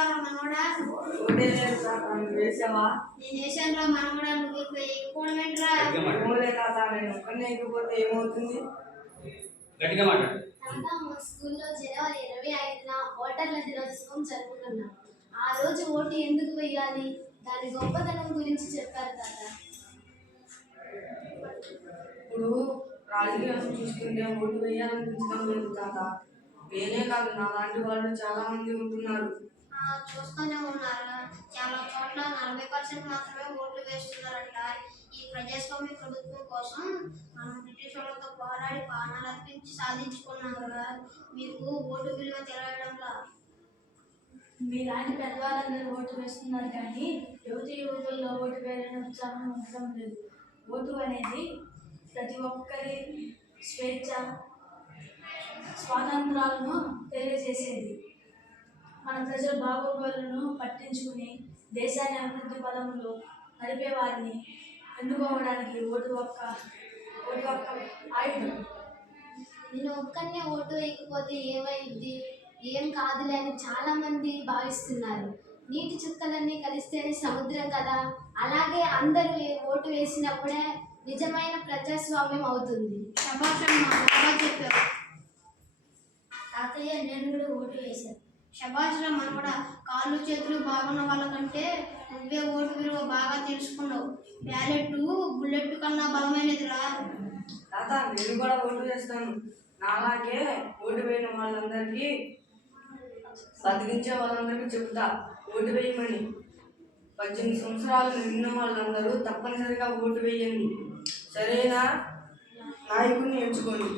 వేసావా మనవడా? నేను వేసానురా మనవడా. నువ్వు వేయకపోవడమేంట్రా? నేను ఒక్కనే ఎక్కిపోతే ఏమవుతుంది? గట్టిగా మాట్లాడు. మా స్కూల్లో జనవరి 25న ఓటర్ల దినోత్సవం జరుపుకున్నాం. ఆ రోజు ఓటు ఎందుకు వేయాలి, దాని గొప్పతనం గురించి చెప్పారు తాత. ఇప్పుడు రాజకీయాలు చూస్తుంటే ఓటు వేయాలనిపించడం లేదు తాత. వేరే కాదు, నా లాంటి వాళ్ళు చాలా మంది ఉంటున్నారు. చూస్తూనే ఉన్నారు. చాలా చోట్ల 40% మాత్రమే ఓట్లు వేస్తున్నారంట. ఈ ప్రజాస్వామ్య ప్రభుత్వం కోసం మనం బ్రిటిష్ వాళ్ళతో పోరాడి ప్రాణాలు అర్పించి సాధించుకున్నాం కదా. మీకు ఓటు విలువ తెలియడంలా. మీలాంటి పెద్దవాళ్ళందరూ ఓటు వేస్తున్నారు, కానీ యువకుల్లో ఓటు వేయాలని ఉత్సాహం ఉండడం లేదు. ఓటు అనేది ప్రతి ఒక్కరి స్వేచ్ఛ, స్వాతంత్రాలను తెలియజేసేది. మన ప్రజల బాగోగులను పట్టించుకుని దేశాన్ని అభివృద్ధి పదంలో నడిపే వారిని ఎన్నుకోవడానికి ఓటు ఒక్క ఆయుధం. నేను ఒక్కనే ఓటు వేయకపోతే ఏమైంది, ఏం కాదులే అని చాలా మంది భావిస్తున్నారు. నీటి చుక్కలన్నీ కలిస్తేనే సముద్రం కదా, అలాగే అందరూ ఓటు వేసినప్పుడే నిజమైన ప్రజాస్వామ్యం అవుతుంది. బాగా చెప్పారు తాతయ్య. నేను కూడా ఓటు వేశాను. శభాష్ రా మనవడా. కాళ్ళు చేతులు బాగున్న వాళ్ళకంటే నువ్వే ఓటు విలువ బాగా తెలుసుకున్నావు. బ్యాలెట్ బుల్లెట్ కన్నా బలమైనదిరా. తాత, నేను కూడా ఓటు వేస్తాను. నాలాగే ఓటు వేయన వాళ్ళందరికీ, బతికించే వాళ్ళందరికీ చెప్తా ఓటు వేయమని. 18 సంవత్సరాలు నిన్న వాళ్ళందరూ తప్పనిసరిగా ఓటు వేయండి. సరైన నాయకుడిని ఎంచుకోండి.